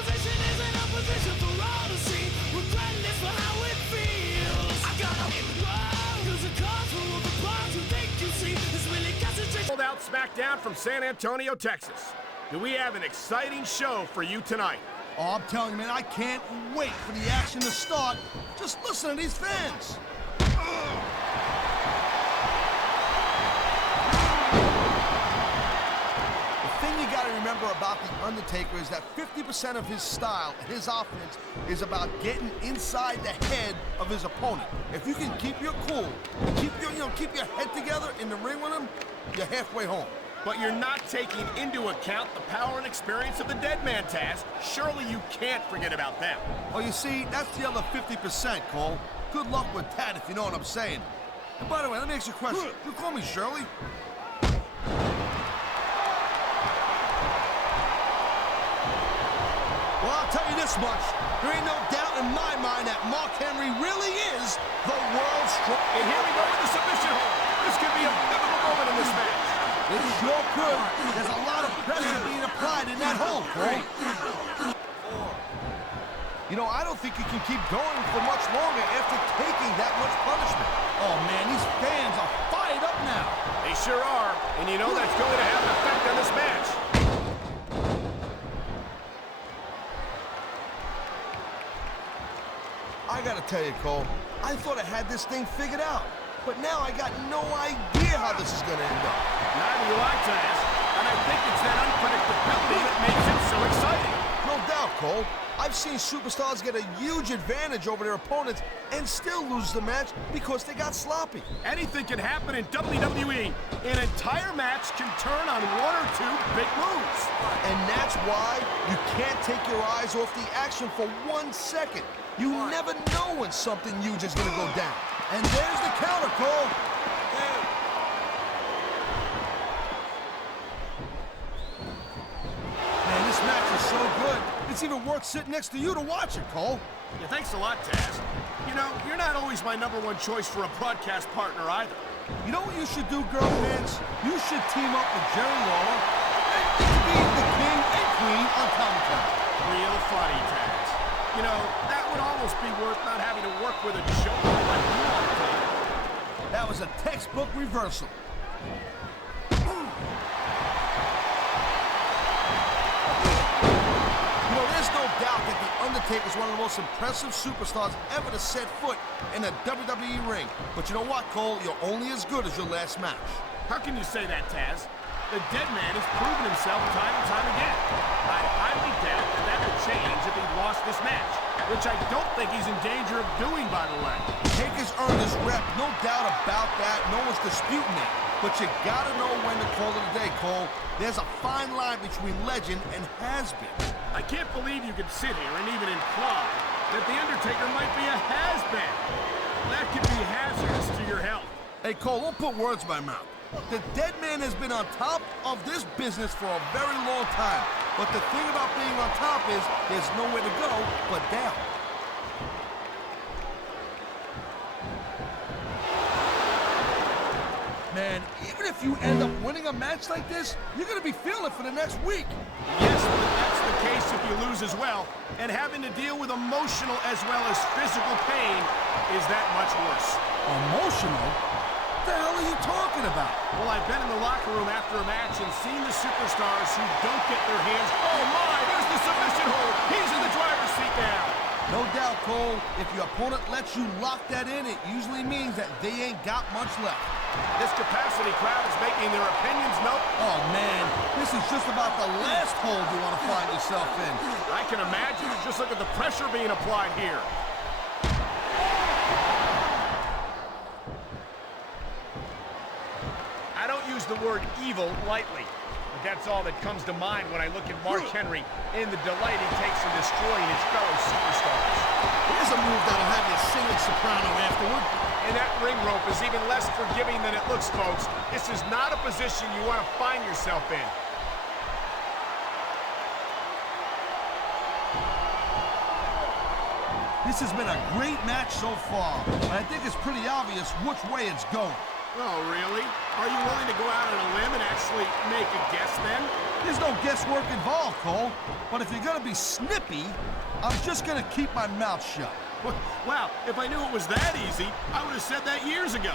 position isn't a position for all to see, regardless for how it feels. I gotta whoa, 'cause the cause for all the parts you think you see is really concentration. Sold out SmackDown from San Antonio, Texas. Do we have an exciting show for you tonight? Oh, I'm telling you, man, I can't wait for the action to start. Just listen to these fans. The thing you got to remember about The Undertaker is that 50% of his style, his offense, is about getting inside the head of his opponent. If you can keep your cool, keep your head together in the ring with him, you're halfway home. But you're not taking into account the power and experience of the Dead Man, Taz. Surely you can't forget about them. Oh, you see, that's the other 50%, Cole. Good luck with that, if you know what I'm saying. And by the way, let me ask you a question. You call me Shirley? Well, I'll tell you this much. There ain't no doubt in my mind that Mark Henry really is the world's strongest. And here we go with the submission hold. This could be a pivotal moment in this match. It sure could. There's a lot of pressure being applied in that hole, Cole. You know, I don't think you can keep going for much longer after taking that much punishment. Oh, man, these fans are fired up now. They sure are, and you know that's going to have an effect on this match. I gotta tell you, Cole, I thought I had this thing figured out. But now I got no idea how this is gonna end up. Neither do I, Taz. And I think it's that unpredictability that makes it so exciting. No doubt, Cole. I've seen superstars get a huge advantage over their opponents and still lose the match because they got sloppy. Anything can happen in WWE. An entire match can turn on one or two big moves. And that's why you can't take your eyes off the action for 1 second. You never know when something huge is gonna go down. And there's the counter, Cole. Man, this match is so good. It's even worth sitting next to you to watch it, Cole. Yeah, thanks a lot, Taz. You know, you're not always my #1 choice for a broadcast partner either. You know what you should do, girl fans? You should team up with Jerry Lawler and be the king and queen on commentary. Real funny, Taz. You know, that would almost be worth not having to work with a joker like you all the time. That was a textbook reversal. You know, there's no doubt that The Undertaker is one of the most impressive superstars ever to set foot in a WWE ring. But you know what, Cole? You're only as good as your last match. How can you say that, Taz? The Dead Man has proven himself time and time again. I highly doubt that would change if he lost this match, which I don't think he's in danger of doing, by the way. Taker's earned his rep, no doubt about that. No one's disputing it. But you gotta know when to call it a day, Cole. There's a fine line between legend and has-been. I can't believe you could sit here and even imply that The Undertaker might be a has-been. That could be hazardous to your health. Hey, Cole, don't put words in my mouth. The Dead Man has been on top of this business for a very long time. But the thing about being on top is there's nowhere to go but down. Man, even if you end up winning a match like this, you're going to be feeling it for the next week. Yes, but that's the case if you lose as well. And having to deal with emotional as well as physical pain is that much worse. Emotional? What the hell are you talking about? Well, I've been in the locker room after a match and seen the superstars who don't get their hands. Oh my, there's the submission hold. He's in the driver's seat now. No doubt, Cole. If your opponent lets you lock that in, it usually means that they ain't got much left. This capacity crowd is making their opinions known. Oh, man. This is just about the last hold you want to find yourself in. I can imagine. Just look at the pressure being applied here. I don't use the word evil lightly. But that's all that comes to mind when I look at Mark Henry and the delight he takes in destroying his fellow superstars. Here's a move that'll have you singing soprano afterward. And that ring rope is even less forgiving than it looks, folks. This is not a position you want to find yourself in. This has been a great match so far, but I think it's pretty obvious which way it's going. Oh, really? Are you willing to go out on a limb and actually make a guess then? There's no guesswork involved, Cole. But if you're gonna be snippy, I'm just gonna keep my mouth shut. Wow, if I knew it was that easy, I would have said that years ago.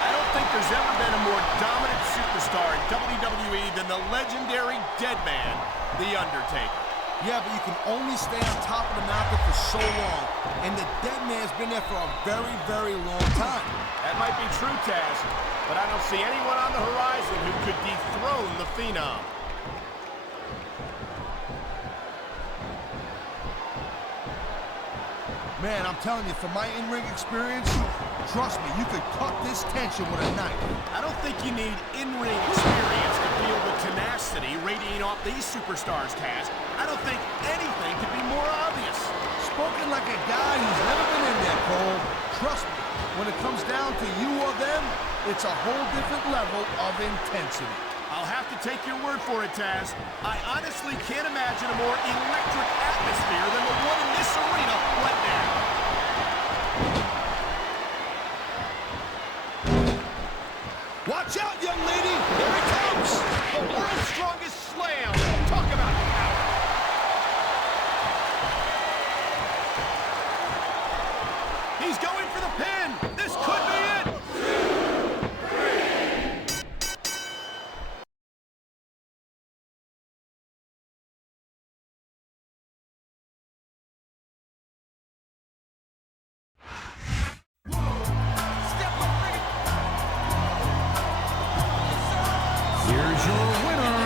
I don't think there's ever been a more dominant superstar in WWE than the legendary Deadman, The Undertaker. Yeah, but you can only stay on top of the mountain for so long. And the dead man's been there for a very, very long time. That might be true, Taz, but I don't see anyone on the horizon who could dethrone the Phenom. Man, I'm telling you, from my in-ring experience, trust me, you could cut this tension with a knife. I don't think you need in-ring experience to feel the tenacity radiating off these superstars, Taz. I don't think anything could be more obvious. Spoken like a guy who's never been in there, Cole. Trust me, when it comes down to you or them, it's a whole different level of intensity. I'll have to take your word for it, Taz. I honestly can't imagine a more electric atmosphere than the one in this arena right now. Watch out, young lady! Here it comes! The world's strongest slam! Talk about power! He's going for the pin! This could be it! Here's your winner,